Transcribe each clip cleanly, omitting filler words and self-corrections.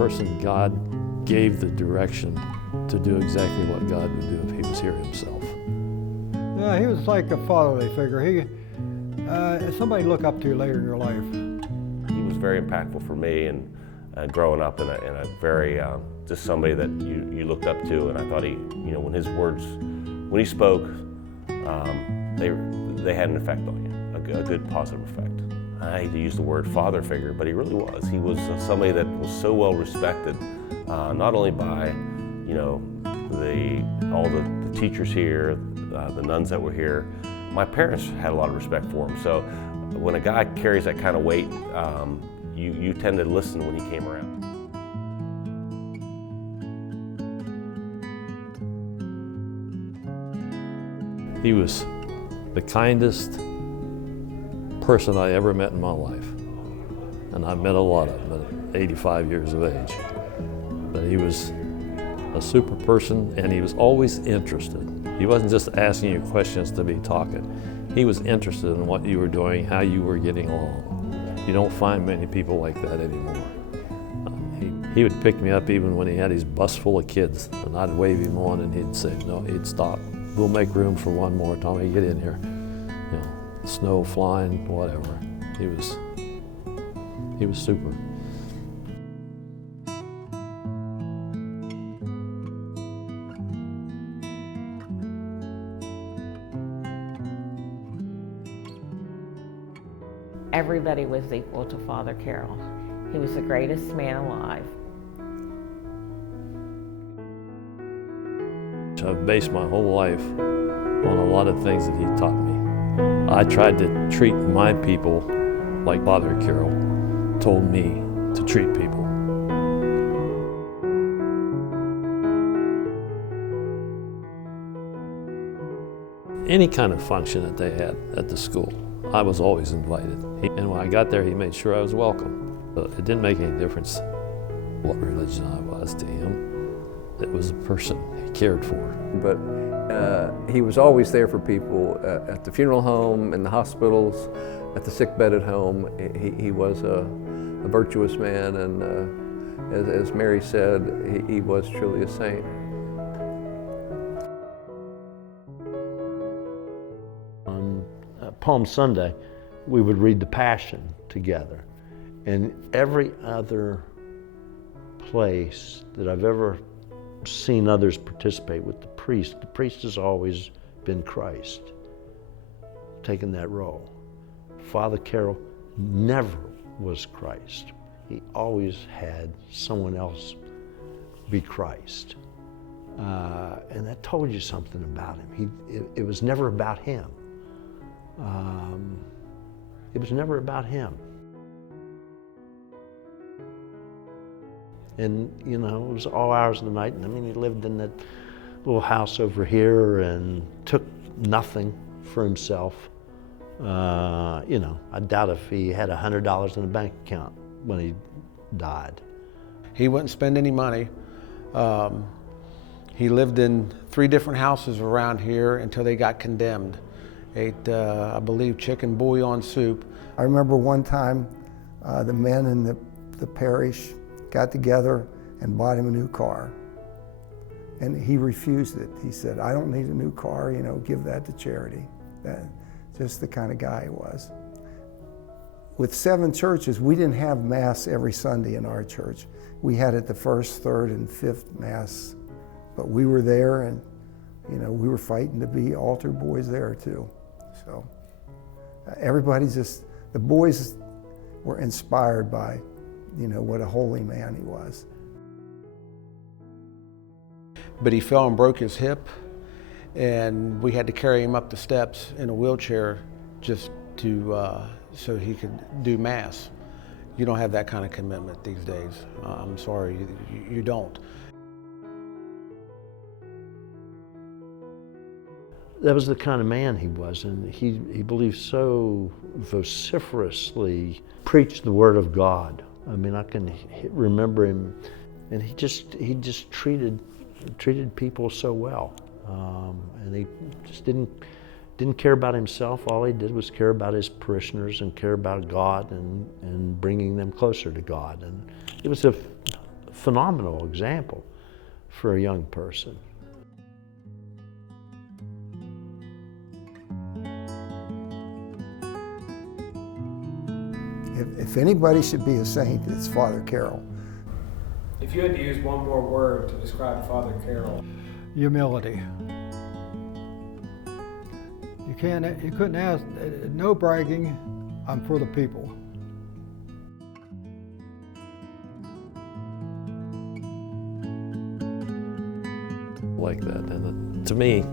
person God gave the direction to do exactly what God would do if he was here himself. Yeah, he was like a fatherly figure. He, somebody to look up to later in your life. He was very impactful for me, and growing up in a very, just somebody that you looked up to, and I thought he, you know, when his words, when he spoke, they had an effect on you, a good positive effect. I hate to use the word father figure, but he really was. He was somebody that was so well respected, not only by, you know, all the teachers here, the nuns that were here. My parents had a lot of respect for him. So when a guy carries that kind of weight, you tend to listen when he came around. He was the kindest person I ever met in my life. And I've met a lot of them at 85 years of age. But he was a super person, and he was always interested. He wasn't just asking you questions to be talking. He was interested in what you were doing, how you were getting along. You don't find many people like that anymore. He would pick me up even when he had his bus full of kids, and I'd wave him on, and he'd say, no, he'd stop. We'll make room for one more, Tommy, get in here. You know, snow flying, whatever. He was super. Everybody was equal to Father Carroll. He was the greatest man alive. I've based my whole life on a lot of things that he taught me. I tried to treat my people like Father Carroll told me to treat people. Any kind of function that they had at the school, I was always invited. And when I got there, he made sure I was welcome. But it didn't make any difference what religion I was to him. It was a person he cared for. But he was always there for people at the funeral home, in the hospitals, at the sick bed at home. He was a virtuous man, and as Mary said, he was truly a saint. On Palm Sunday, we would read the Passion together. And every other place that I've ever seen others participate with the priest has always been Christ, taking that role. Father Carroll never was Christ. He always had someone else be Christ. And that told you something about him. It was never about him. It was never about him. And, you know, it was all hours of the night. And I mean, he lived in that little house over here and took nothing for himself. You know, I doubt if he had $100 in the bank account when he died. He wouldn't spend any money. He lived in 3 different houses around here until they got condemned. Ate, I believe, chicken bouillon soup. I remember one time the men in the parish got together and bought him a new car. And he refused it. He said, I don't need a new car, you know, give that to charity. Just the kind of guy he was. With 7 churches, we didn't have Mass every Sunday in our church. We had it the 1st, 3rd, and 5th Mass. But we were there, and you know, we were fighting to be altar boys there too. So everybody's just, the boys were inspired by, you know, what a holy man he was. But he fell and broke his hip, and we had to carry him up the steps in a wheelchair just to, so he could do Mass. You don't have that kind of commitment these days. I'm sorry, you don't. That was the kind of man he was, and he believed so vociferously, preached the Word of God. I mean, I can remember him, and he just treated people so well, and he just didn't care about himself. All he did was care about his parishioners and care about God and bringing them closer to God. And it was a phenomenal example for a young person. If anybody should be a saint, it's Father Carroll. If you had to use one more word to describe Father Carroll. Humility. You couldn't ask, no bragging, I'm for the people. Like that, and to me,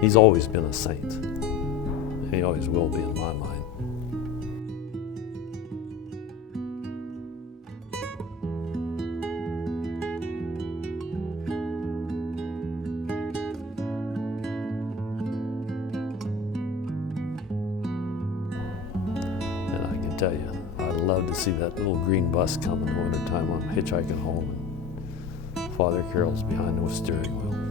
he's always been a saint. He always will be in my mind. And I can tell you, I'd love to see that little green bus come in the wintertime. I'm hitchhiking home, and Father Carroll's behind the steering wheel.